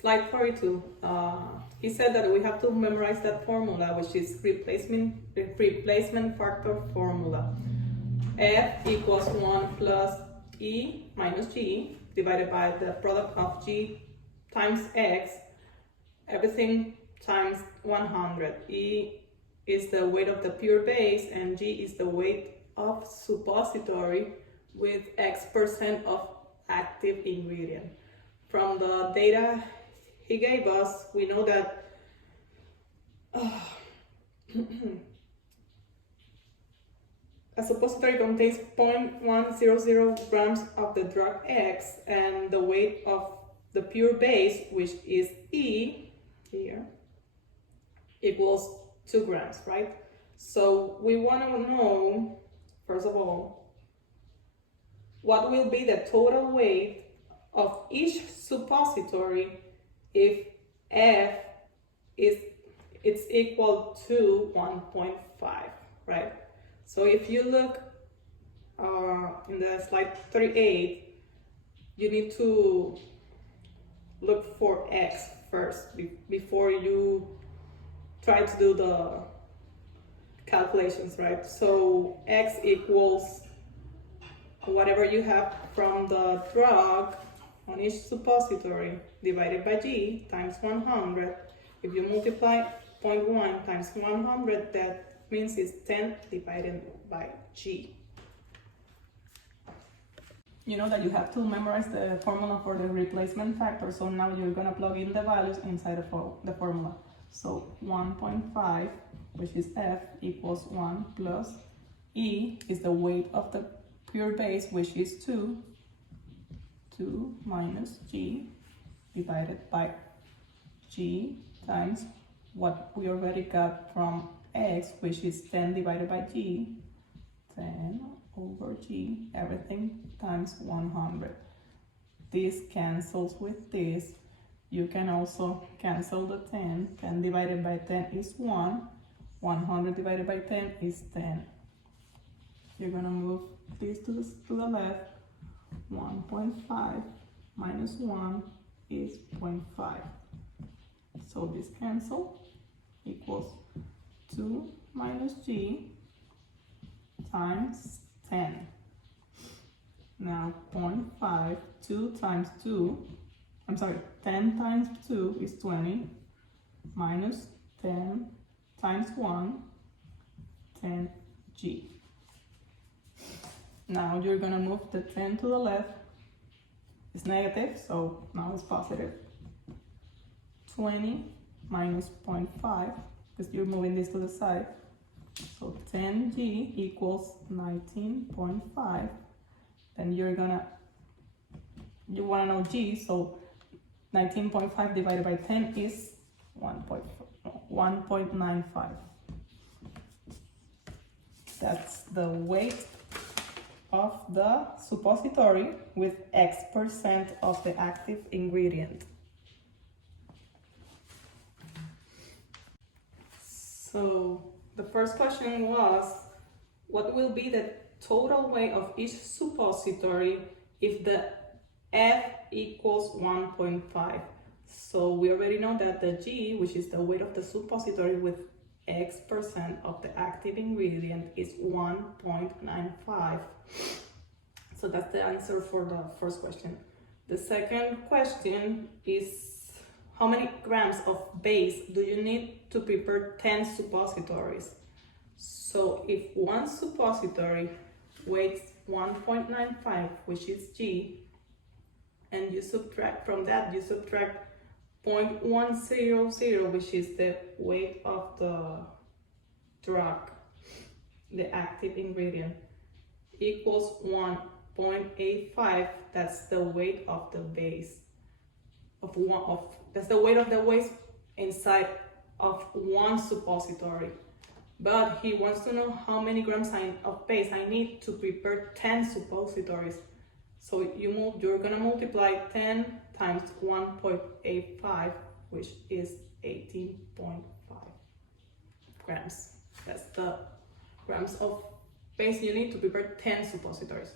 slide 42. He said that we have to memorize that formula, which is replacement factor formula. F equals 1 plus E minus G divided by the product of G times X, everything times 100. E is the weight of the pure base and G is the weight of suppository with X% of active ingredient. From the data he gave us, we know that a suppository contains 0.100 grams of the drug X, and the weight of the pure base, which is E here, equals 2 grams, right? So we want to know, first of all, what will be the total weight of each suppository if F it's equal to 1.5, right? So if you look in the slide 38, you need to look for X first before you try to do the calculations, right? So X equals whatever you have from the drug on each suppository divided by G times 100. If you multiply 0.1 times 100, that means it's 10 divided by G. You know that you have to memorize the formula for the replacement factor, so now you're gonna plug in the values inside the formula. So 1.5, which is F, equals 1 plus E is the weight of the pure base, which is 2 minus G divided by G times what we already got from X, which is 10 divided by G, 10 over G, everything times 100. This cancels with this. You can also cancel the 10. 10 divided by 10 is 1. 100 divided by 10 is 10. You're gonna move this to the left. 1.5 minus 1 is 0.5. So this cancel, equals 2 minus G times 10. Now 0.5, 2 times 2, 10 times 2 is 20, minus 10 times 1, 10G. Now you're gonna move the 10 to the left. It's negative, so now it's positive. 20 minus 0.5, because you're moving this to the side. So 10G equals 19.5. Then you wanna know G, so 19.5 divided by 10 is 1.95. That's the weight of the suppository with X% of the active ingredient. So the first question was, what will be the total weight of each suppository if the F equals 1.5? So we already know that the G, which is the weight of the suppository with X% of the active ingredient, is 1.95. So that's the answer for the first question. The second question is, how many grams of base do you need to prepare 10 suppositories? So if one suppository weighs 1.95, which is G, and you subtract from that, you subtract 0.100, which is the weight of the drug, the active ingredient, equals 1.85. That's the weight of the base that's the weight of the waste inside of one suppository. But he wants to know how many grams of base I need to prepare 10 suppositories. So you're gonna multiply 10 times 1.85, which is 18.5 grams. That's the grams of base you need to prepare 10 suppositories.